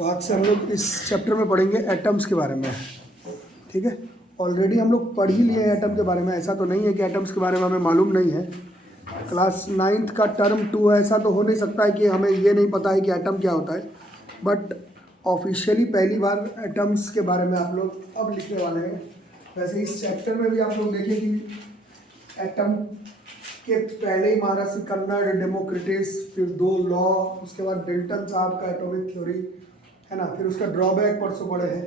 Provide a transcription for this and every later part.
तो आज से हम लोग इस चैप्टर में पढ़ेंगे एटम्स के बारे में। ठीक है, ऑलरेडी हम लोग पढ़ ही लिए एटम के बारे में, ऐसा तो नहीं है कि एटम्स के बारे में हमें मालूम नहीं है। क्लास 9th का टर्म 2 है, ऐसा तो हो नहीं सकता है कि हमें ये नहीं पता है कि एटम क्या होता है। बट ऑफिशियली पहली बार एटम्स के बारे में आप लोग अब लिखने वाले हैं। वैसे इस चैप्टर में भी आप लोग देखिए कि एटम के पहले ही महाराष्ट्र कन्नड़, डेमोक्रेटिस, फिर 2 लॉ, उसके बाद डेल्टन साहब का एटॉमिक थ्योरी है ना, फिर उसका ड्रॉबैक परसों पढ़े हैं,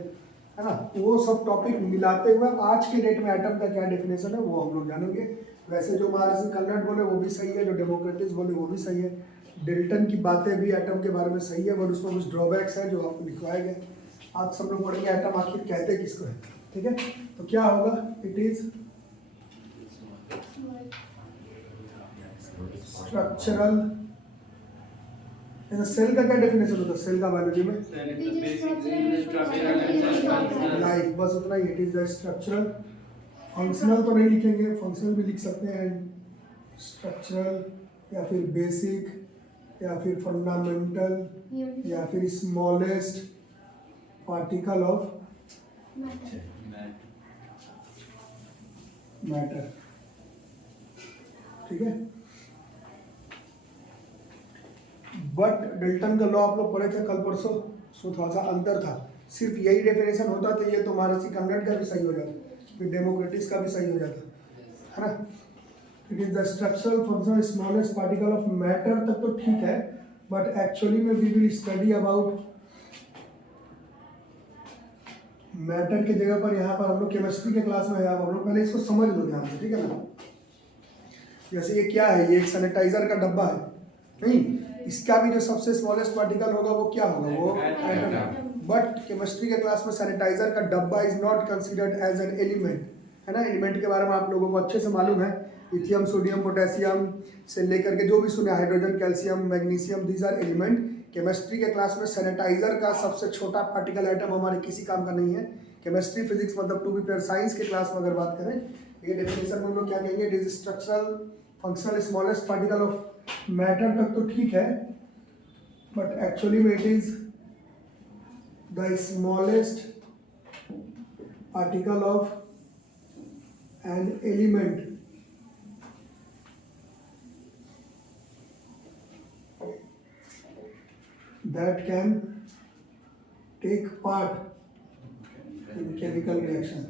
है ना। वो सब टॉपिक मिलाते हुए आज के डेट में एटम का क्या डेफिनेशन है वो हम लोग जानेंगे। वैसे जो महाराष्ट्र कन्नड़ बोले वो भी सही है, जो डेमोक्रेटिस बोले वो भी सही है, डेल्टन की बातें भी एटम के बारे में सही है, बट उसमें कुछ ड्रॉबैक्स है जो आपको लिखवाए गए। आज सब लोग पढ़ेंगे एटम आखिर कहते किसको है। ठीक है, तो क्या होगा, इट इज स्ट्रक्चरल। सेल का क्या डेफिनेशन होता है सेल का बायोलॉजी में? लाइफ, बस उतना ही। It is the structural. Functional तो नहीं लिखेंगे, फंक्शनल भी लिख सकते हैं, स्ट्रक्चरल या फिर बेसिक या फिर फंडामेंटल या फिर स्मॉलेस्ट पार्टिकल ऑफ मैटर। ठीक है, बट डेल्टन का लॉ आप लोग पढ़े थे कल परसों, सो थोड़ा सा अंतर था। सिर्फ यही डेफिनेशन होता तो ये तो महाराष्ट्र कन्नड़ का भी सही हो जाता, फिर डेमोक्रेटिस का भी सही हो जाता, है ना। It is the structural function smallest particle of matter तक तो ठीक है, बट एक्चुअली में we will study about matter की जगह पर यहाँ पर हम लोग केमिस्ट्री के क्लास में है। आप हम लोग पहले इसको समझ लो ध्यान से, ठीक है ना। जैसे ये क्या है, ये एक सैनिटाइजर का डब्बा है, नहीं, इसका भी जो सबसे स्मॉलेस्ट पार्टिकल होगा वो क्या होगा, वो एटम। बट केमिस्ट्री के क्लास में सैनिटाइजर का डब्बा is not considered as an element, है ना। एलिमेंट के बारे में आप लोगों को अच्छे से मालूम है, लिथियम, सोडियम, पोटेशियम से लेकर के जो भी सुने, hydrogen, calcium, magnesium, these are element. Chemistry के क्लास में सैनिटाइजर का सबसे छोटा पार्टिकल एटम हमारे किसी काम का नहीं है। केमिस्ट्री, फिजिक्स मतलब टू बी प्योर साइंस के क्लास में अगर बात करें, ये डेफिनेशन में हम लोग क्या कहेंगे, it is structural functional smallest particle of matter तक तो ठीक है, बट एक्चुअली में it is the smallest particle of an element that can take part in chemical reaction.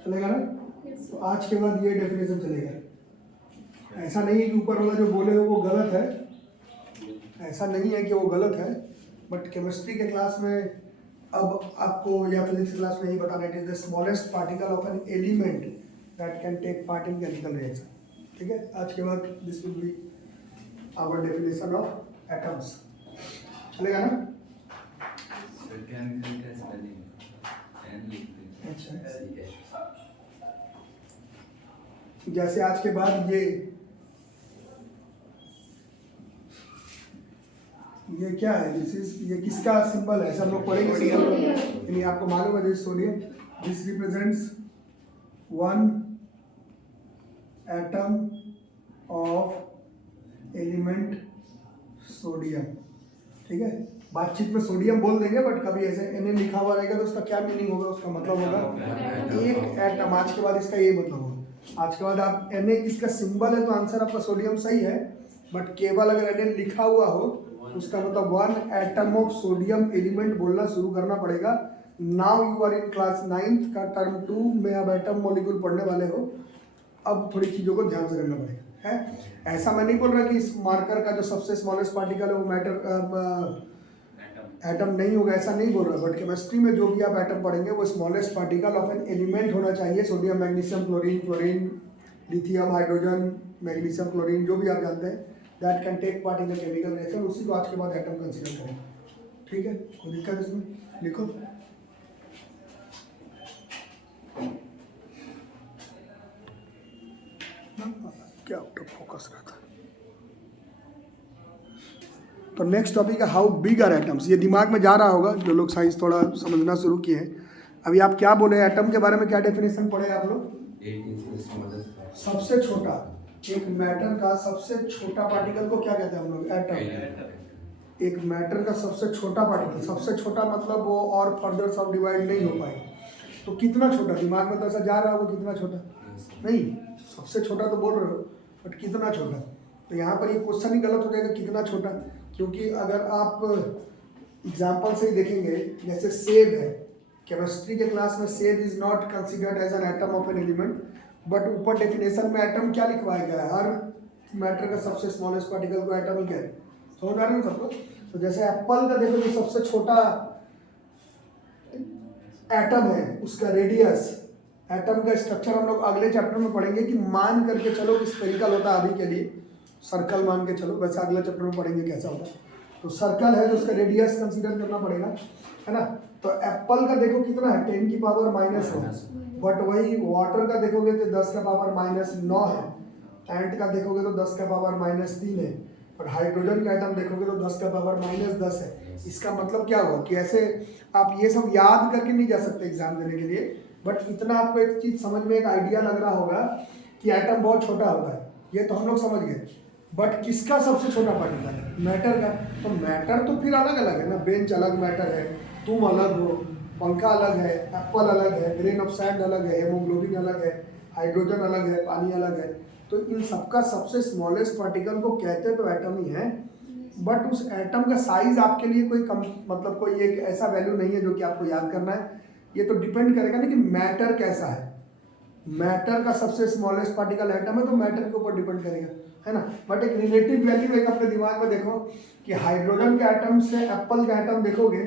चलेगा ना? तो आज के बाद ये डेफिनेशन चलेगा। ऐसा नहीं है कि ऊपर वाला जो बोले हो वो गलत है, ऐसा नहीं है कि वो गलत है, बट केमिस्ट्री के क्लास में अब आपको या फिजिक्स क्लास में यही बताना है, it is the smallest particle of an element that can take part in chemical reaction. ठीक है, आज के बाद this will be our definition of atoms. चलेगा ना? अच्छा, जैसे आज के बाद ये क्या है, ये किसका सिंबल है, सब लोग पढ़ेंगे। यानी आपको मालूम है this sodium, this represents one atom of element sodium. ठीक है, बातचीत में सोडियम बोल देंगे, बट कभी ऐसे Na लिखा हुआ रहेगा तो उसका क्या मीनिंग होगा, उसका मतलब होगा एक एटम। आज के बाद इसका यही मतलब होगा। आज के बाद आप Na किसका सिंबल है तो आंसर आपका सोडियम सही है, बट केवल अगर Na लिखा हुआ हो तो उसका मतलब one atom of sodium element बोलना शुरू करना पड़ेगा। Now you are in class 9th का टर्म 2 में अब एटम मॉलिक्यूल पढ़ने वाले हो, अब थोड़ी चीज़ों को ध्यान से करना पड़ेगा, है। ऐसा मैं नहीं बोल रहा कि इस मार्कर का जो सबसे स्मॉलेस्ट पार्टिकल है वो मैटर एटम नहीं होगा, ऐसा नहीं बोल रहा, बट केमिस्ट्री में जो भी आप एटम पढ़ेंगे वो smallest particle of an element होना चाहिए। Sodium, magnesium, chlorine, lithium, hydrogen, magnesium, chlorine, जो भी आप जानते हैं, that can take part in the chemical reaction, उसी को आज के बाद एटम कंसीडर करें। ठीक है, कोई दिक्कत इसमें? लिखो। क्या आउट ऑफ फोकस रहता है। तो नेक्स्ट टॉपिक है हाउ बिग आर एटम्स। ये दिमाग में जा रहा होगा जो लोग साइंस थोड़ा समझना शुरू किए हैं। अभी आप क्या बोले, एटम के बारे में क्या डेफिनेशन पढ़े आप लोग? सबसे सबसे छोटा, एक मैटर का सबसे छोटा पार्टिकल को क्या कहते हैं हम लोग? एटम। एक मैटर का सबसे छोटा पार्टिकल, सबसे छोटा मतलब वो और फर्दर सब डिवाइड नहीं हो पाएगा। तो कितना छोटा, दिमाग में तो ऐसा जा रहा होगा कितना छोटा? नहीं, सबसे छोटा तो बोल रहे हो, बट कितना छोटा? तो यहाँ पर ये क्वेश्चन ही गलत हो जाएगा, कितना छोटा। क्योंकि अगर आप एग्जाम्पल से ही देखेंगे, जैसे सेब है, केमिस्ट्री के क्लास में सेब is not considered as an atom of an element, but ऊपर डेफिनेशन में एटम क्या लिखवाया गया है? हर मैटर का सबसे स्मॉलेस्ट पार्टिकल को एटम ही कहते हैं। समझ आ रहे हो सबको? तो जैसे एप्पल का देखो, जो सबसे छोटा एटम है उसका रेडियस, एटम का स्ट्रक्चर हम लोग अगले चैप्टर में पढ़ेंगे कि मान करके चलो कि स्फेरिकल होता है, अभी के लिए सर्कल मान के चलो, वैसे अगले चैप्टर में पढ़ेंगे कैसा होता है। तो सर्कल है तो उसका रेडियस कंसीडर करना पड़ेगा, है ना। तो एप्पल का देखो कितना है, 10 की पावर -1, बट वही वाटर का देखोगे तो 10 का पावर -9 है, एंट का देखोगे तो 10 का पावर -3 है, और हाइड्रोजन का आइटम देखोगे तो 10 का पावर -10 है। इसका मतलब क्या हुआ कि ऐसे आप ये सब याद करके नहीं जा सकते एग्जाम देने के लिए, बट इतना आपको एक चीज समझ में एक आइडिया लग रहा होगा कि एटम बहुत छोटा होता है, ये तो हम लोग समझ गए। बट किसका सबसे छोटा पार्टिकल है? मैटर का। तो मैटर तो फिर अलग अलग है ना, बेंच अलग मैटर है, तुम अलग हो, पंखा अलग है, एप्पल अलग है, ग्रेन ऑफ सैंड अलग है, हेमोग्लोबिन अलग है, हाइड्रोजन अलग है, पानी अलग है। तो इन सबका सबसे स्मॉलेस्ट पार्टिकल को कहते तो एटम ही है, बट उस एटम का साइज आपके लिए कोई कम, मतलब कोई एक ऐसा वैल्यू नहीं है जो कि आपको याद करना है। ये तो डिपेंड करेगा ना कि मैटर कैसा है। मैटर का सबसे स्मॉलेस्ट पार्टिकल एटम है, तो मैटर के ऊपर डिपेंड करेगा, है ना। बट एक रिलेटिव वैल्यू एक अपने दिमाग में देखो कि हाइड्रोजन के एटम से एप्पल का एटम देखोगे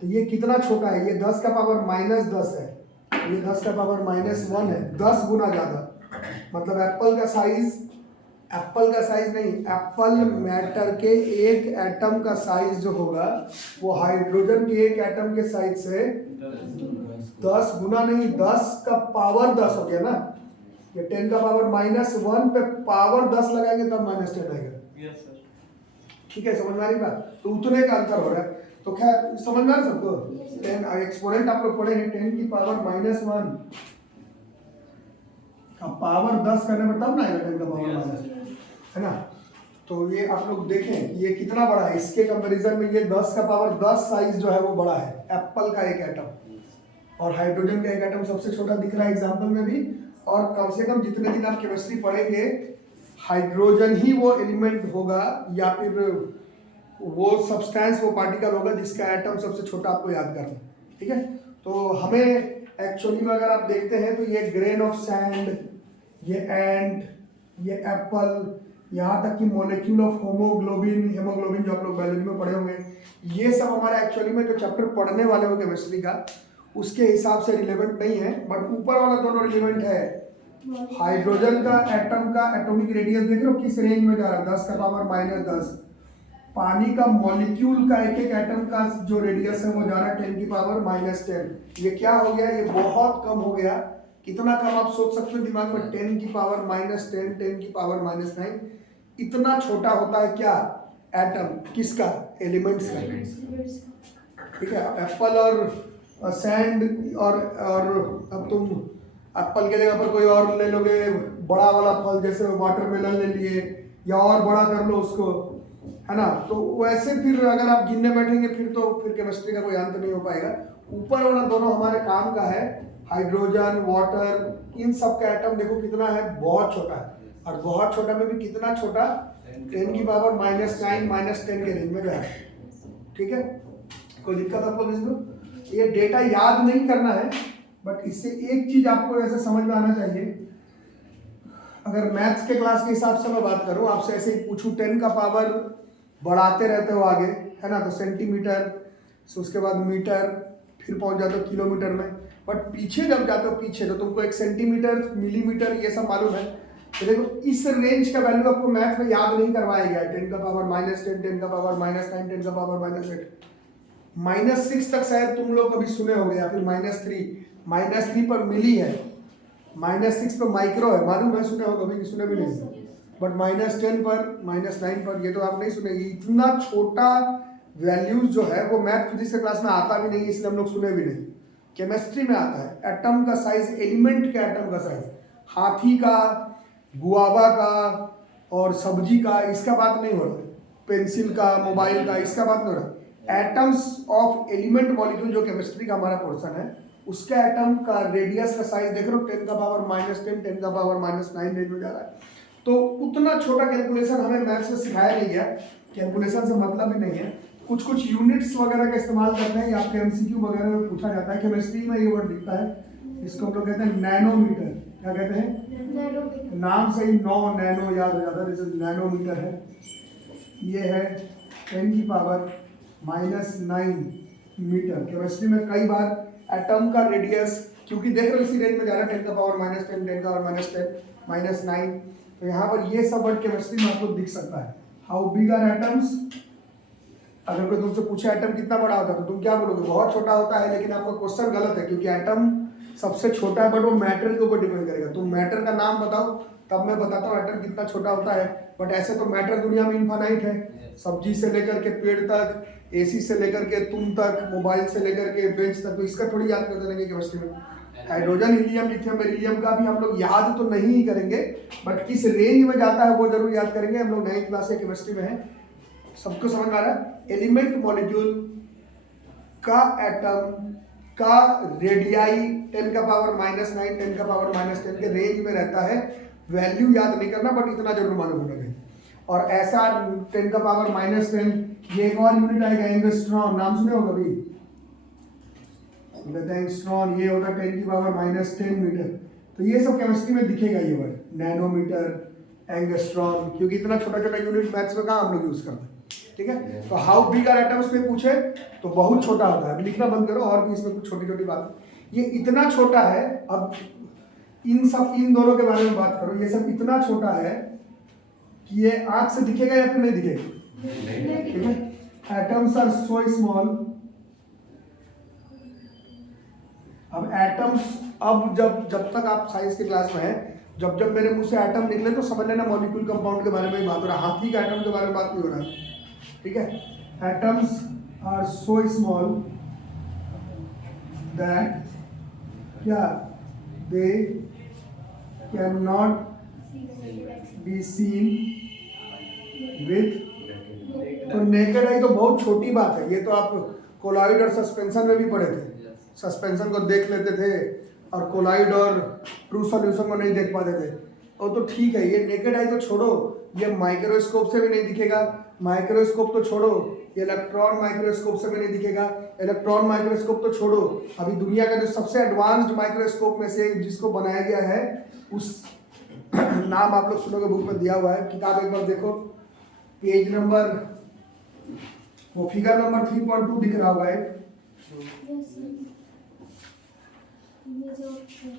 तो ये कितना छोटा है, ये 10 का पावर -10 है, ये 10 का पावर -1 है, 10 गुना ज़्यादा। मतलब एप्पल का साइज नहीं, एप्पल मैटर के एक एटम का साइज जो होगा वो हाइड्रोजन के एक एटम के साइज से 10 गुना नहीं, 10 का पावर 10 हो गया ना। ये 10 का पावर -1 पे पावर 10 लगाएंगे तब -10 आएगा। ठीक है, समझ में आ रही बात? तो उतने का अंतर हो रहा है। तो खैर समझ में आ रहा सबको? 10 एक्सपोनेंट आप लोग पढ़े हैं, 10 की पावर -1 का पावर 10 करने पर तब ना आएगा 10 का पावर माइनस, है ना। तो ये आप लोग देखें ये कितना बड़ा है, इसके कंपैरिजन में ये 10 का पावर 10 साइज जो है वो बड़ा है एप्पल का एक एटम, और हाइड्रोजन का एक एटम सबसे छोटा दिख रहा है एग्जाम्पल में भी। और कम से कम जितने दिन आप केमिस्ट्री पढ़ेंगे हाइड्रोजन ही वो एलिमेंट होगा या फिर वो सब्सटेंस, वो पार्टिकल होगा जिसका एटम सबसे छोटा आपको याद करना, ठीक है। तो हमें एक्चुअली में अगर आप देखते हैं तो ये ग्रेन ऑफ सैंड, ये एंट, ये एप्पल, यहाँ तक कि मॉलिक्यूल ऑफ हेमोग्लोबिन जो आप लोग बायोलॉजी में पढ़े होंगे, ये सब हमारा एक्चुअली में जो चैप्टर पढ़ने वाले हो केमिस्ट्री का उसके हिसाब से रिलेवेंट नहीं है, बट ऊपर वाला दोनों रिलेवेंट है। हाइड्रोजन का एटम का एटॉमिक रेडियस देख लो किस रेंज में जा रहा है, 10 का पावर -10। पानी का मॉलिक्यूल का एक एटम का जो रेडियस है वो जा रहा है 10 की पावर -10। ये क्या हो गया, ये बहुत कम हो गया। कितना कम आप सोच सकते हो दिमाग में, 10 की पावर -10, 10 की पावर -9। इतना छोटा होता है क्या एटम, किसका? एलिमेंट्स का। ठीक है, एप्पल और सैंड और अब तुम एप्पल के जगह पर कोई और ले लोगे बड़ा वाला फल, जैसे वाटरमेलन ले लिए या और बड़ा कर लो उसको, है ना। तो वैसे फिर अगर आप गिनने बैठेंगे फिर केमिस्ट्री का कोई अंत नहीं हो पाएगा। ऊपर वाला दोनों हमारे काम का है, हाइड्रोजन, वाटर, इन सब का एटम देखो कितना है, बहुत छोटा है। और बहुत छोटा में भी कितना छोटा, 10 की पावर -9 -10 के रेंज में है। ठीक है, कोई दिक्कत आपको इसमें? ये डेटा याद नहीं करना है, बट इससे एक चीज आपको ऐसे समझ में आना चाहिए। अगर मैथ्स के क्लास के हिसाब से मैं बात करूं, आपसे ऐसे ही पूछूं 10 का पावर बढ़ाते रहते हो आगे, है ना, तो सेंटीमीटर, उसके बाद मीटर, फिर पहुंच जाते हो किलोमीटर में। बट पीछे जब जाते हो पीछे तो तुमको एक सेंटीमीटर, मिलीमीटर ये सब मालूम है। तो देखो इस रेंज का वैल्यू आपको मैथ में याद नहीं करवाया गया है। 10 का पावर -10, 10 का पावर -9, 10 का पावर -8, -6 तक शायद तुम लोग कभी सुने होंगे, या फिर -3 पर मिली है, -6 पर माइक्रो है, मालूम है, सुने हो कभी? सुने भी नहीं। बट -10 पर, -9 पर, ये तो आप नहीं सुनेगी। इतना छोटा वैल्यूज जो है वो मैथ फिजिक्स के क्लास में आता भी नहीं, इसलिए हम लोग सुने भी नहीं। केमिस्ट्री में आता है एटम का साइज, एलिमेंट के एटम का साइज, हाथी का गुआवा का और सब्जी का, इसका बात नहीं हो रहा, पेंसिल का, मोबाइल का, इसका बात नहीं हो रहा। एटम्स ऑफ एलिमेंट मॉलिक्यूल जो केमिस्ट्री का हमारा पोर्शन है, उसका एटम का रेडियस का साइज देख रहे हो, 10 का पावर -10, 10 का पावर -9 रेंज में जा रहा है। तो उतना छोटा कैलकुलेशन हमें मैथ्स में सिखाया नहीं गया, कैलकुलेशन से मतलब ही नहीं है। कुछ कुछ यूनिट्स वगैरह का इस्तेमाल करते हैं, आपके एमसीक्यू वगैरह में पूछा जाता है। केमिस्ट्री में ये वर्ड दिखता है, इसको हम लोग कहते हैं नैनोमीटर। क्या कहते हैं? नाम से ही 9 नैनो याद हो जाता है, जैसे नैनोमीटर है। ये है 10 की पावर -9 मीटर। केमिस्ट्री में कई बार एटम का रेडियस, क्योंकि देख रहे हो इसी रेंज में जा रहा है, 10 का पावर -10, 10 का पावर -10, -9, तो यहाँ पर ये सब वर्ड केमिस्ट्री में आपको दिख सकता है। हाउ बिग आर एटम्स, अगर कोई तुमसे पूछे एटम कितना बड़ा होता है तो तुम क्या बोलोगे? बहुत छोटा होता है। लेकिन आपका क्वेश्चन गलत है, क्योंकि एटम सबसे छोटा है, बट वो मैटर के ऊपर डिपेंड करेगा। तुम मैटर का नाम बताओ, तब मैं बताता हूँ एटम कितना छोटा होता है। बट ऐसे तो मैटर दुनिया में इनफाइनाइट है, सब्जी से लेकर के पेड़ तक, एसी से लेकर के तुम तक, मोबाइल से लेकर के बेंच तक, तो इसका थोड़ी याद करते रहेंगे केमिस्ट्री में। हाइड्रोजन, हीलियम, लिथियम, बेरिलियम का भी हम लोग याद तो नहीं करेंगे, बट किस रेंज में जाता है वो जरूर याद करेंगे। हम लोग 9th क्लास से केमिस्ट्री में है, सबको समझ में आ रहा है। एलिमेंट मॉलिक्यूल का एटम का रेडियाई 10 का पावर -9, 10 का पावर -10 के रेंज में रहता है। वैल्यू याद नहीं करना, बट इतना जरूर मालूम होना चाहिए। और ऐसा 10 का पावर -10, ये एक और यूनिट आएगा एंगस्ट्रॉन, नाम सुने हो कभी? एंगस्ट्रॉन, ये होता है 10 की पावर -10 मीटर। तो ये सब केमिस्ट्री में दिखेगा ये वर्ड, नैनोमीटर, एंगस्ट्रॉन, क्योंकि इतना छोटा छोटा यूनिट मैथ्स में कहाँ हम लोग यूज करते हैं। ठीक है, तो हाउ बिग आर एटम्स पे पूछे तो बहुत छोटा होता है। अभी लिखना बंद करो, और भी इसमें कुछ छोटी छोटी बात। ये इतना छोटा है, अब इन दोनों के बारे में बात करो। ये सब इतना छोटा है कि ये आंख से दिखेगा या फिर नहीं दिखेगा? ठीक है, एटम्स आर सो स्मॉल। अब एटम्स, अब जब तक आप साइंस के क्लास में हैं, जब मेरे मुंह से एटम निकले तो समझ लेना मॉलिक्यूल कंपाउंड के बारे में ही बात हो रहा है, हाथी का एटम के बारे में बात नहीं हो रहा है। ठीक है, atoms are so small that क्या they can not be seen with, तो नेकेड आई तो बहुत छोटी बात है। ये तो आप कोलॉइड और सस्पेंशन में भी पढ़े थे, सस्पेंशन को देख लेते थे और कोलॉइड और ट्रू सॉल्यूशन को नहीं देख पाते थे। और तो ठीक है, ये नेकेड आई तो छोड़ो, ये माइक्रोस्कोप से भी नहीं दिखेगा। माइक्रोस्कोप तो छोड़ो, ये इलेक्ट्रॉन माइक्रोस्कोप से भी नहीं दिखेगा। इलेक्ट्रॉन माइक्रोस्कोप तो छोड़ो, अभी दुनिया का जो सबसे एडवांस्ड माइक्रोस्कोप में से जिसको बनाया गया है, उस नाम आप लोग सुनोगे, बुक में दिया हुआ है, किताब एक बार देखो, पेज नंबर, वो फिगर नंबर 3.2 दिख रहा होगा।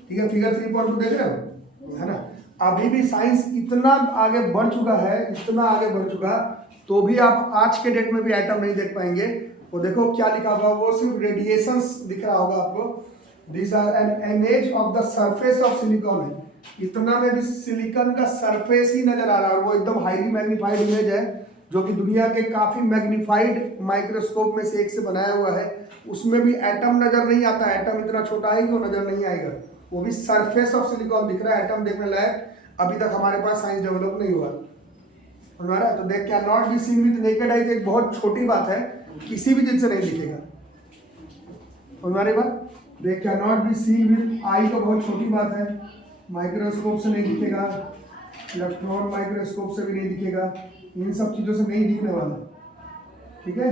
ठीक है, फिगर 3.2 देख रहे हो, है ना? अभी भी साइंस इतना आगे बढ़ चुका है, इतना आगे बढ़ चुका, तो भी आप आज के डेट में भी एटम नहीं देख पाएंगे। वो देखो क्या लिखा हुआ, वो सिर्फ रेडिएशंस दिख रहा होगा आपको। This are an image of the surface of silicon है, इतना में भी सिलिकॉन का सरफेस ही नजर आ रहा है। वो एकदम हाईली मैग्नीफाइड इमेज है, जो कि दुनिया के काफी मैग्नीफाइड माइक्रोस्कोप में से एक से बनाया हुआ है। उसमें भी एटम नजर नहीं आता, एटम इतना छोटा है कि वो नजर नहीं आएगा। वो भी सरफेस ऑफ सिलिकॉन दिख रहा है, एटम देखने लायक अभी तक हमारे पास साइंस डेवलप नहीं हुआ हमारा। तो दे can not be seen with naked eye, एक बहुत छोटी बात है, किसी भी चीज से नहीं दिखेगा। हमारे बात, दे can not be seen with I तो बहुत छोटी बात है, माइक्रोस्कोप से नहीं दिखेगा, इलेक्ट्रॉन माइक्रोस्कोप से भी नहीं दिखेगा, इन सब चीजों से नहीं दिखने वाला। ठीक है,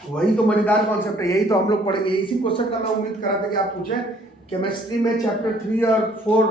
वही तो मजेदार कॉन्सेप्ट है, यही तो हम लोग पढ़ेंगे। इसी क्वेश्चन का मैं उम्मीद कर रहा था कि आप पूछें। केमिस्ट्री में चैप्टर 3 और 4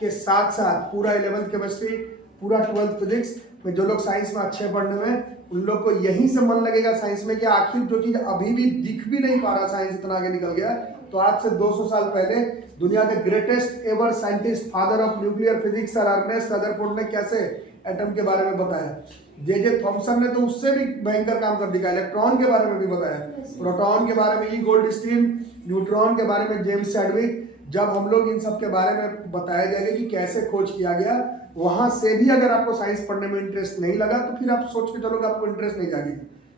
के साथ साथ पूरा 11th केमिस्ट्री, पूरा 12th फिजिक्स में, जो लोग साइंस में अच्छे पढ़ने में, उन लोग को यहीं से मन लगेगा साइंस में कि आखिर जो चीज अभी भी दिख भी नहीं पा रहा, साइंस इतना आगे निकल गया। तो आज से 200 साल पहले दुनिया के greatest ever scientist, father of nuclear physics, sir Ernest Rutherford ने कैसे एटम के बारे में बताया। जे थॉमसन ने तो उससे भी भयंकर काम कर दिखाया, इलेक्ट्रॉन के बारे में भी बताया, प्रोटॉन के बारे में ई गोल्डस्टीन, न्यूट्रॉन के बारे में जेम्स चैडविक। जब हम लोग इन सब के बारे में बताया जाएगा कि कैसे खोज किया गया, वहां से भी अगर आपको साइंस पढ़ने में इंटरेस्ट नहीं लगा तो फिर आप सोच के चलोगे आपको इंटरेस्ट नहीं जाएगी।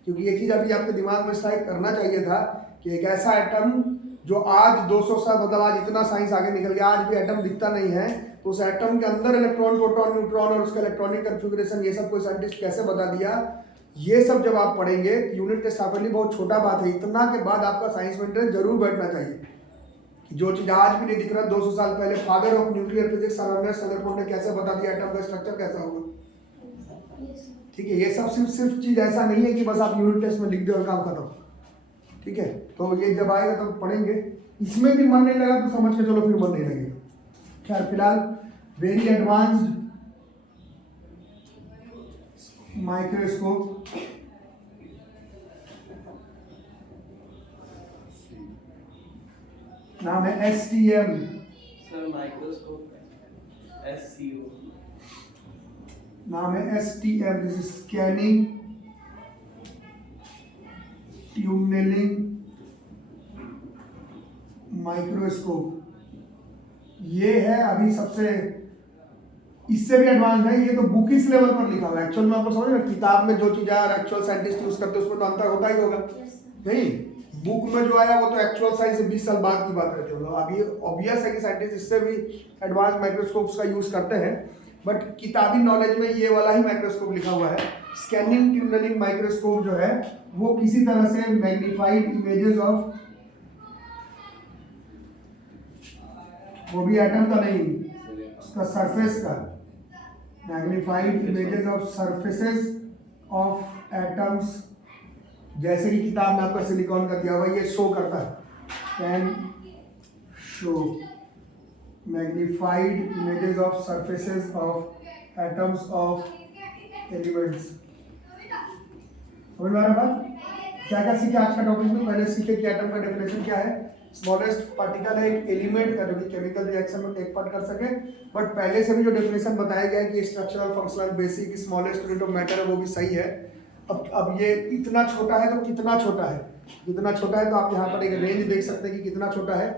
क्योंकि ये चीज अभी आपके दिमाग में स्ट्राइक करना चाहिए था कि एक ऐसा एटम जो आज 200 साल मतलब आज इतना साइंस आगे निकल गया, आज भी एटम दिखता नहीं है, तो उस एटम के अंदर इलेक्ट्रॉन, प्रोटॉन, न्यूट्रॉन और उसका इलेक्ट्रॉनिक कन्फिगरेशन ये सब कोई साइंटिस्ट कैसे बता दिया, ये सब जब आप पढ़ेंगे यूनिट टेस्ट आपके लिए बहुत छोटा बात है। इतना के बाद आपका साइंस में इंटरेस्ट जरूर बैठना चाहिए कि जो चीज आज भी नहीं दिख रहा, 200 साल पहले father of nuclear physics sir Ernest Rutherford ने कैसे बता दिया एटम का स्ट्रक्चर कैसा होगा। ठीक है, ये सब सिर्फ चीज ऐसा नहीं है कि बस आप यूनिट टेस्ट में लिख दो और काम खत्म। ठीक है, तो ये जब आएगा तब तो पढ़ेंगे। इसमें भी मन नहीं लगा तो समझ के चलो फिर मन नहीं लगेगा। खैर फिलहाल वेरी एडवांस्ड माइक्रोस्कोप, नाम है STM। सर माइक्रोस्कोप SCO नाम है STM, this is scanning tunnelling microscope. ये है अभी सबसे, इससे भी एडवांस है, ये तो बुकिश लेवल पर लिखा हुआ है। एक्चुअल में आपको समझ ना, किताब में जो चीज़ है एक्चुअल साइंटिस्ट यूज करते हैं उसमें तो अंतर होता ही होगा। नहीं, बुक में जो आया वो तो एक्चुअल साइंस से 20 साल बाद की बात रहती है। अभी ऑब्वियस है कि साइंटिस्ट इससे भी एडवांस माइक्रोस्कोप्स का यूज करते हैं, बट किताबी नॉलेज में ये वाला ही माइक्रोस्कोप लिखा हुआ है। स्कैनिंग ट्यूनेलिंग माइक्रोस्कोप जो है वो किसी तरह से मैग्नीफाइड इमेजेस ऑफ, वो भी एटम का नहीं, उसका सरफेस का, magnified images of surfaces of atoms, जैसे कि किताब में आपका सिलिकॉन का दिया हुआ ये शो करता है, can show magnified images of surfaces of atoms of elements. समझ में आ रहा बात? क्या क्या सीखे आज का टॉपिक में? पहले सीखे कि एटम का डेफिनेशन क्या है, स्मॉलेस्ट पार्टिकल है एक एलिमेंट का जो कि केमिकल रिएक्शन में टेक पार्ट कर सके। बट पहले से भी जो डेफिनेशन बताया गया है कि structural, functional, basic, smallest unit of matter है, वो भी सही है। अब ये इतना छोटा है तो कितना छोटा है, कितना छोटा है तो आप यहाँ पर एक रेंज देख सकते हैं कि कितना छोटा है।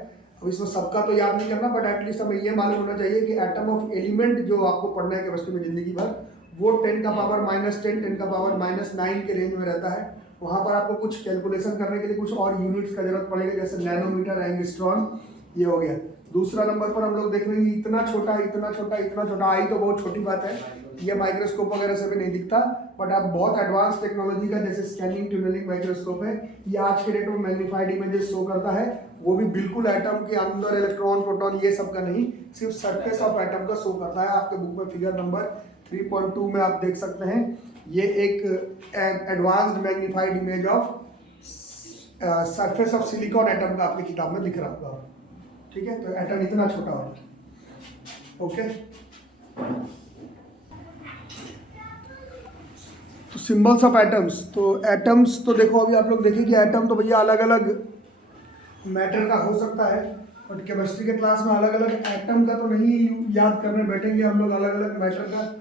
अब इसमें सबका तो याद नहीं करना, बट एटलीस्ट हमें ये मालूम होना चाहिए कि एटम ऑफ एलिमेंट जो आपको पढ़ना है केमिस्ट्री में जिंदगी भर, वो 10 का पावर -10, 10 का पावर -9 के रेंज में रहता है। वहाँ पर आपको कुछ कैलकुलेशन करने के लिए कुछ और यूनिट्स का जरूरत पड़ेगा, जैसे नैनोमीटर, एंगस्ट्रॉन, ये हो गया। दूसरा नंबर पर हम लोग देख रहे हैं इतना छोटा, इतना छोटा, इतना छोटा, आई तो बहुत छोटी बात है, ये माइक्रोस्कोप वगैरह से भी नहीं दिखता। बट आप बहुत एडवांस टेक्नोलॉजी का जैसे स्कैनिंग ट्यूनेलिंग माइक्रोस्कोप है, ये आज के डेट में मैग्नीफाइड इमेजेस शो करता है, वो भी बिल्कुल एटम के अंदर इलेक्ट्रॉन, प्रोटॉन ये सब का नहीं, सिर्फ सरफेस ऑफ एटम का शो करता है। आपके बुक में फिगर नंबर 3.2 में आप देख सकते हैं, ये एक advanced magnified image of surface of silicon atom का आपकी किताब में दिख रहा होगा। ठीक है, तो एटम इतना छोटा होगा। ओके, तो सिंबल्स ऑफ एटम्स, तो एटम्स तो देखो अभी आप लोग देखिए कि एटम तो भैया अलग अलग मैटर का हो सकता है, बट केमिस्ट्री के क्लास में अलग अलग एटम का तो नहीं याद करने बैठेंगे हम लोग, अलग अलग मैटर का।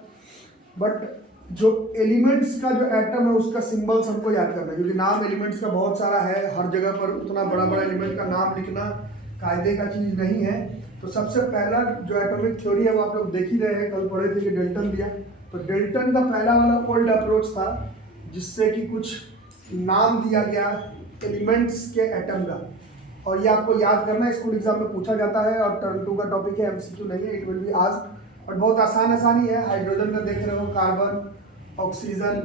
बट जो एलिमेंट्स का जो एटम है उसका सिंबल्स हमको याद करना है, क्योंकि नाम एलिमेंट्स का बहुत सारा है, हर जगह पर उतना बड़ा बड़ा एलिमेंट का नाम लिखना कायदे का चीज़ नहीं है। तो सबसे पहला जो एटॉमिक थ्योरी है वो आप लोग देख ही रहे हैं, कल पढ़े थे कि डेल्टन दिया। तो डेल्टन का पहला वाला ओल्ड अप्रोच था जिससे कि कुछ नाम दिया गया एलिमेंट्स के एटम का, और ये आपको याद करना है, स्कूल एग्जाम में पूछा जाता है और टर्म 2 का टॉपिक है, MCQ नहीं है, इट विल बी आस्क्ड। और बहुत आसानी है, हाइड्रोजन का देख रहे हो, carbon, oxygen,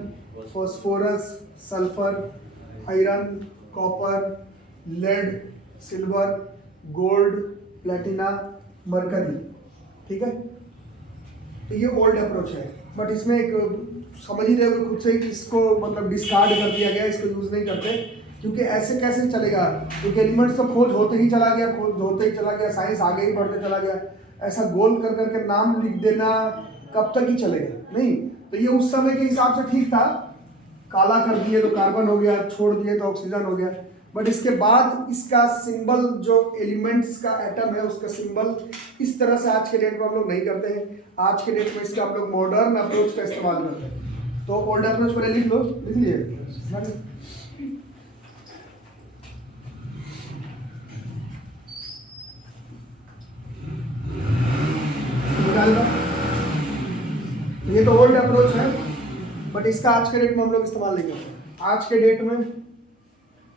phosphorus, sulphur, iron, copper, lead, silver, gold, platina, mercury. ठीक है, तो ये ओल्ड अप्रोच है, बट इसमें एक समझ ही रहे हो खुद से कि इसको मतलब डिस्कार्ड कर दिया गया, इसको यूज़ नहीं करते, क्योंकि ऐसे कैसे चलेगा, क्योंकि एलिमेंट्स तो खोज होते ही चला गया, खोज होते ही चला गया, साइंस आगे ही बढ़ते चला गया, ऐसा गोल कर करके नाम लिख देना कब तक ही चलेगा? नहीं। तो ये उस समय के हिसाब से ठीक था, काला कर दिए तो कार्बन हो गया, छोड़ दिए तो ऑक्सीजन हो गया। बट इसके बाद इसका सिंबल जो एलिमेंट्स का एटम है उसका सिंबल इस तरह से आज के डेट में हम लोग नहीं करते हैं। आज के डेट में इसका हम लोग मॉडर्न अप्रोच का इस्तेमाल करते हैं। तो ओल्ड अप्रोच पहले लिख लो, लिख लिए। ये तो ओल्ड अप्रोच है, बट इसका आज के डेट में हम लोग इस्तेमाल नहीं करते। आज के डेट में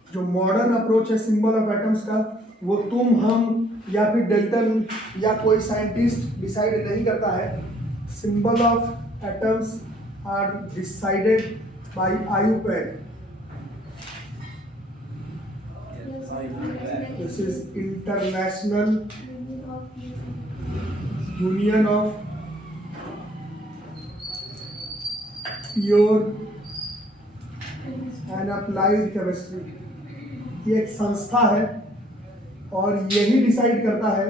जो मॉडर्न अप्रोच है सिंबल ऑफ एटम्स का, वो तुम, हम या फिर डेल्टन या कोई साइंटिस्ट डिसाइड नहीं करता है। Symbol of atoms are decided by IUPAC। This is international union of pure and applied chemistry. ये एक संस्था है और यही डिसाइड करता है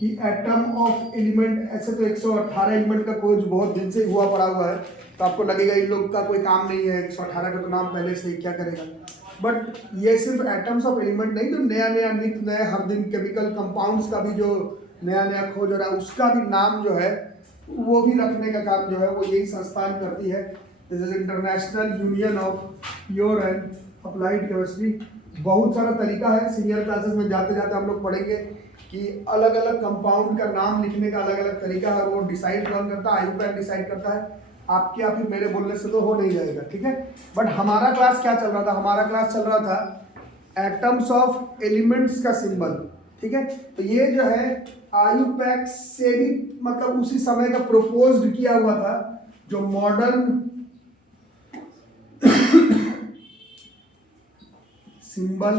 कि एटम ऑफ एलिमेंट, ऐसे तो 118 एलिमेंट का खोज बहुत दिन से हुआ पड़ा हुआ है, तो आपको लगेगा इन लोग का कोई काम नहीं है, 118 का तो नाम पहले से ही क्या करेगा। बट ये सिर्फ एटम्स ऑफ एलिमेंट नहीं, तो नया नया नित्य नए हर दिन केमिकल कंपाउंड्स का भी जो नया नया खोज हो रहा है उसका भी नाम जो है वो भी रखने का काम जो है वो यही संस्थान करती है। This is international union of pure and applied chemistry. बहुत सारा तरीका है, सीनियर क्लासेस में जाते जाते हम लोग पढ़ेंगे कि अलग अलग कंपाउंड का नाम लिखने का अलग अलग तरीका है, और वो डिसाइड कौन करता है, IUPAC डिसाइड करता है। आपके आप ही मेरे बोलने से तो हो नहीं जाएगा, ठीक है। बट हमारा क्लास क्या चल रहा था, हमारा क्लास चल रहा था एटम्स ऑफ एलिमेंट्स का सिंबल, ठीक है। तो ये जो है IUPAC से भी मतलब उसी समय का प्रपोज्ड किया हुआ था, जो modern symbol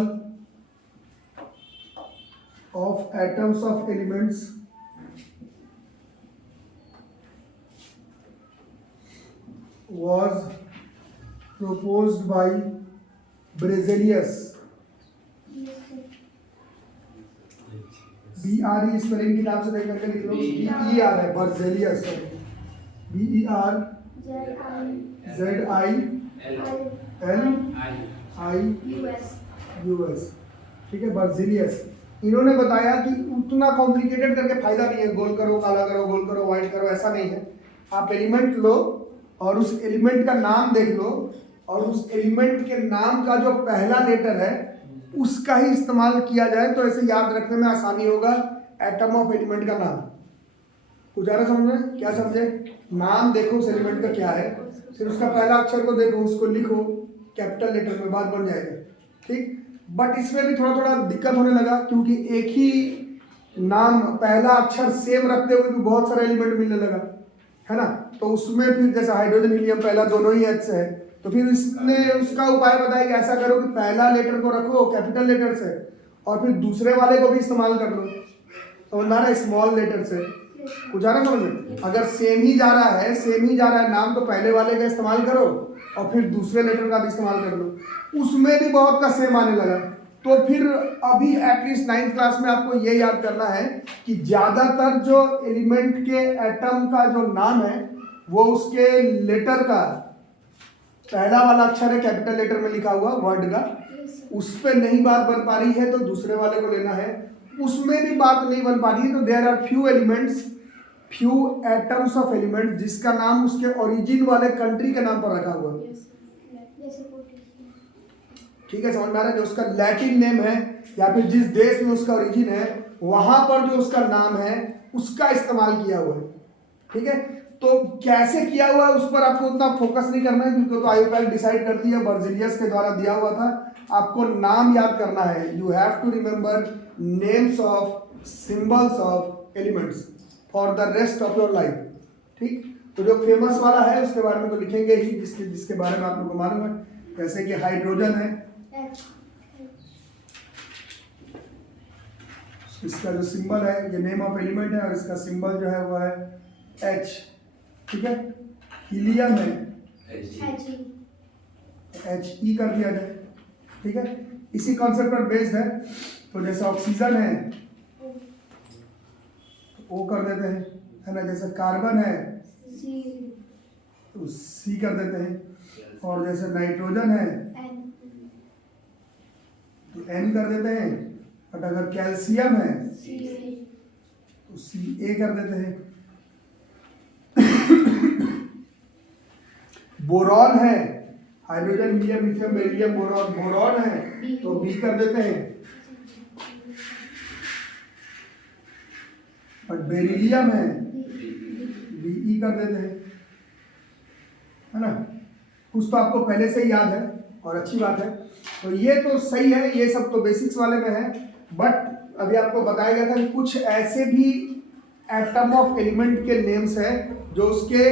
of atoms of elements was proposed by Berzelius। BRE spelling किताब से देख करके लिख लो, BER है, बर्जेलियस, BERZILIUS, ठीक है, बर्जेलियस। इन्होंने बताया कि उतना कॉम्प्लिकेटेड करके फायदा नहीं है, गोल करो काला करो, गोल करो वाइट करो, ऐसा नहीं है। आप एलिमेंट लो और उस एलिमेंट का नाम देख लो, और उस एलिमेंट के नाम का जो पहला लेटर है उसका ही इस्तेमाल किया जाए, तो ऐसे याद रखने में आसानी होगा। एटम ऑफ एलिमेंट का नाम कुछ आ रहा समझ में, क्या समझे, नाम देखो उस एलिमेंट का क्या है, फिर उसका पहला अक्षर को देखो, उसको लिखो कैपिटल लेटर में, बात बन जाएगा, ठीक। बट इसमें भी थोड़ा थोड़ा दिक्कत होने लगा, क्योंकि एक ही नाम पहला अक्षर सेम रखते हुए भी बहुत सारा एलिमेंट मिलने लगा, है ना। तो उसमें फिर जैसे हाइड्रोजन हीलियम पहला दोनों ही H से है, तो फिर इसने उसका उपाय बताया कि ऐसा करो कि पहला लेटर को रखो कैपिटल लेटर से, और फिर दूसरे वाले को भी इस्तेमाल कर लो, तो ना रहा स्मॉल लेटर से। कुछ आ रहा समझ में, अगर सेम ही जा रहा है नाम, तो पहले वाले का इस्तेमाल करो और फिर दूसरे लेटर का भी इस्तेमाल कर लो। उसमें भी बहुत का सेम आने लगा, तो फिर अभी एटलीस्ट 9th क्लास में आपको ये याद करना है कि ज़्यादातर जो एलिमेंट के एटम का जो नाम है वो उसके लेटर का पहला वाला अक्षर है कैपिटल लेटर में लिखा हुआ वर्ड का, उस पर नहीं बात बन पा रही है तो दूसरे वाले को लेना है, उसमें भी बात नहीं बन पा रही है तो there are few atoms of element जिसका नाम उसके ओरिजिन वाले कंट्री के नाम पर रखा हुआ है, ठीक है, समझ में आ रहा है। जो उसका लैटिन नेम है या फिर जिस देश में उसका ओरिजिन है वहां पर जो उसका नाम है उसका इस्तेमाल किया हुआ है, ठीक है। तो कैसे किया हुआ है उस पर आपको उतना फोकस नहीं करना है, क्योंकि तो IUPAC डिसाइड करती है, बर्जेलियस के द्वारा दिया हुआ था। आपको नाम याद करना है, you have to remember names of symbols of elements for the rest of your life, ठीक। तो जो फेमस वाला है उसके बारे में तो लिखेंगे ही, जिसके बारे में आप लोगों को मालूम है, जैसे कि हाइड्रोजन है, इसका जो सिंबल है ये नेम ऑफ एलिमेंट है, और इसका सिंबल जो है वो है H, ठीक है। हीलियम है He कर दिया जाए, ठीक है, इसी कॉन्सेप्ट पर बेस्ड है। तो जैसे ऑक्सीजन है तो O कर देते हैं, है ना, जैसे कार्बन है तो C कर देते हैं, और जैसे नाइट्रोजन है तो N कर देते हैं, और अगर कैल्शियम है तो Ca कर देते हैं। बोरॉन है, hydrogen helium lithium beryllium boron है तो B कर देते हैं, और बेरिलियम है Be कर देते हैं, है ना। कुछ तो आपको पहले से ही याद है और अच्छी बात है। तो ये तो सही है, ये सब तो बेसिक्स वाले में है। बट अभी आपको बताया गया था कि कुछ ऐसे भी एटम ऑफ एलिमेंट के नेम्स हैं जो उसके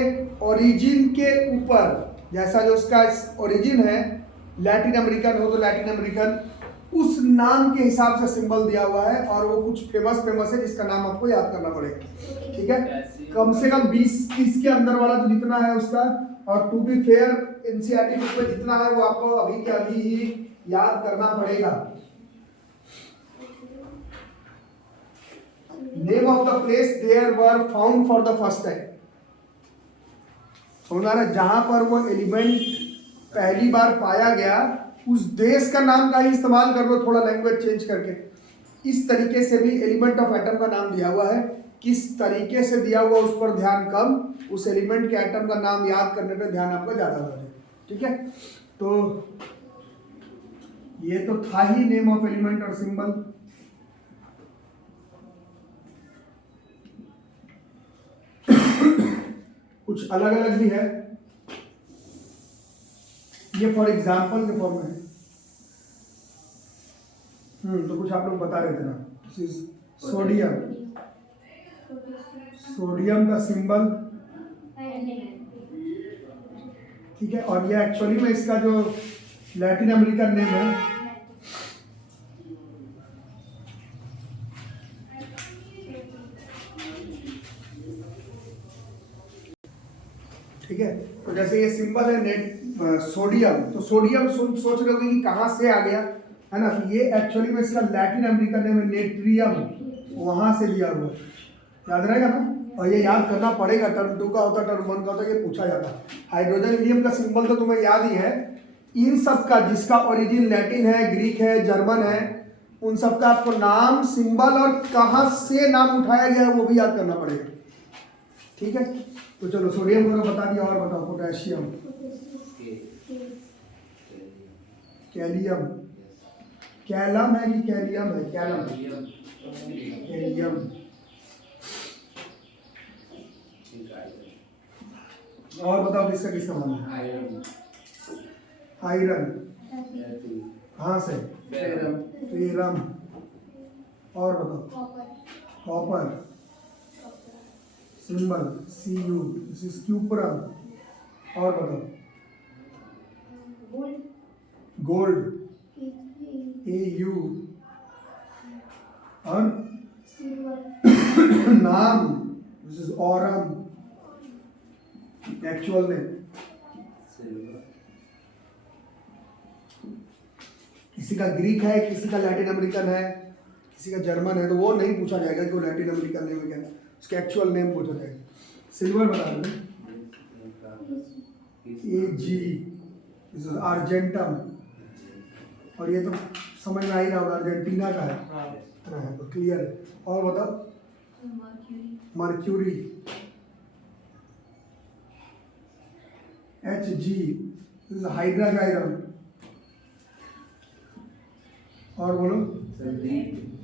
ओरिजिन के ऊपर, जैसा जो उसका ओरिजिन है लैटिन अमेरिकन हो तो लैटिन अमेरिकन, उस नाम के हिसाब से सिंबल दिया हुआ है, और वो कुछ फेमस है जिसका नाम आपको याद करना पड़ेगा। ठीक है, कम से कम 20-30 के अंदर वाला तो जितना है उसका, और to be fair NCERT book में जितना है वो आपको अभी के अभी ही याद करना पड़ेगा। Name of the place there were found for the first time. समझ रहा है, जहां पर वो एलिमेंट पहली बार पाया गया उस देश का नाम का ही इस्तेमाल कर लो, थोड़ा लैंग्वेज चेंज करके। इस तरीके से भी एलिमेंट ऑफ एटम का नाम दिया हुआ है, किस तरीके से दिया हुआ उस पर ध्यान कम, उस एलिमेंट के एटम का नाम याद करने पे ध्यान आपका ज्यादा होगा। ठीक है, तो ये तो था ही नेम ऑफ एलिमेंट और सिंबल। कुछ अलग अलग भी है, ये फॉर एग्जाम्पल के फॉर्म में है। तो कुछ आप लोग बता रहे थे ना, दिस इज सोडियम। सोडियम का सिंबल, ठीक है, और ये एक्चुअली में इसका जो लैटिन अमेरिकन नेम है, ठीक है। तो जैसे ये सिंबल है नेट सोडियम, तो सोडियम सोच रहे होंगे कि कहाँ से आ गया, है ना। तो ये एक्चुअली में इसका लैटिन अमेरिकन नेम है नेट्रियम, वहां से लिया हुआ, याद रहेगा ना। और ये याद करना पड़ेगा, टर्म 2 का होता, टर्म 1 का होता, ये पूछा जाता। हाइड्रोजन हीलियम का सिंबल तो तुम्हें याद ही है। इन सब का जिसका ओरिजिन लैटिन है, ग्रीक है, जर्मन है, उन सब का आपको नाम, सिंबल और कहाँ से नाम उठाया गया है वो भी याद करना पड़ेगा। ठीक है, तो चलो सोडियम को तो बता दिया, और बताओ पोटेशियम, कैलियम, कैलम है कि कैलियम है, कैलम, कैलियम, और बताओ किसका किसका मन है, आयरन, कहाँ से, फेरम, और बताओ copper, symbol Cu, this is cuprum, और बताओ गोल्ड Au, और नाम दिस इज ऑरम, एक्चुअल में किसी का ग्रीक है, किसी का लैटिन अमेरिकन है, किसी का जर्मन है, तो वो नहीं पूछा जाएगा कि वो लैटिन अमेरिकन नेम है क्या, उसका एक्चुअल नेम पूछा जाएगा। सिल्वर बता दें, Ag, दिस इज अर्जेंटम, और ये तो समझ में आ ही रहा होगा, अर्जेंटीना का है, तो क्लियर है। और बताओ मर्क्यूरी, Hg, दिस इज हाइड्राजाइरम, और बोलो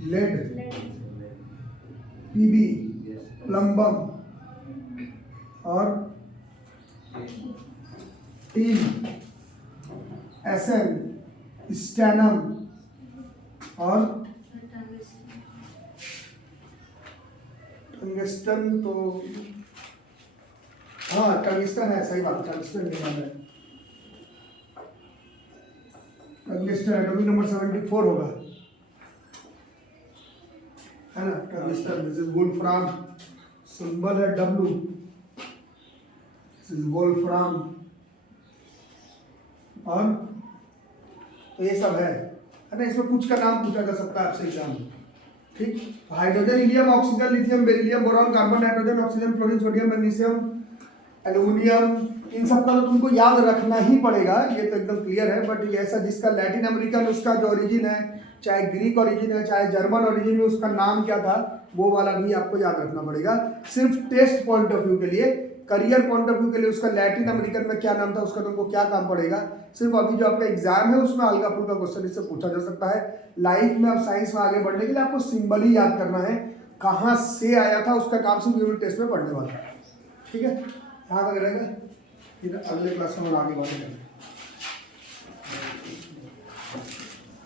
लेड, Pb, प्लम्बम, और टीन, Sn, स्टैनम, और टंगस्टन, तो हाँ टंगस्टन है, सही बात, टंगस्टन के नाम है, टंगस्टन एटॉमिक नंबर 74 होगा, है ना। Tungsten, this is Wolfram, symbol है W, दिस इज वोल्फ्राम, और तो ये सब है ना। इसमें कुछ का नाम पूछा जा सकता है आपसे एग्जाम में। ठीक, hydrogen, helium, oxygen, lithium, beryllium, boron, carbon, nitrogen, oxygen, fluorine, sodium, magnesium, aluminium, इन सब का तो तुमको याद रखना ही पड़ेगा, ये तो एकदम क्लियर है। बट ये ऐसा जिसका लैटिन अमेरिकन उसका जो ओरिजिन है, चाहे ग्रीक ओरिजिन है, चाहे जर्मन ओरिजिन में, उसका नाम क्या था, वो वाला भी आपको याद रखना पड़ेगा। सिर्फ टेस्ट पॉइंट ऑफ व्यू के लिए, करियर पॉइंट ऑफ व्यू के लिए उसका लैटिन अमेरिकन में क्या नाम था, उसका तुमको क्या काम पड़ेगा, सिर्फ अभी जो आपका एग्जाम है उसमें हल्का फुल्का क्वेश्चन इससे पूछा जा सकता है। लाइफ में, अब साइंस में आगे बढ़ने के लिए आपको सिंबल ही याद करना है, कहाँ से आया था उसका काम सिर्फ यूनिट टेस्ट में पढ़ने वाला है। ठीक है, यहाँ तक रहेगा, फिर अगले क्लास में हम आगे बात करेंगे।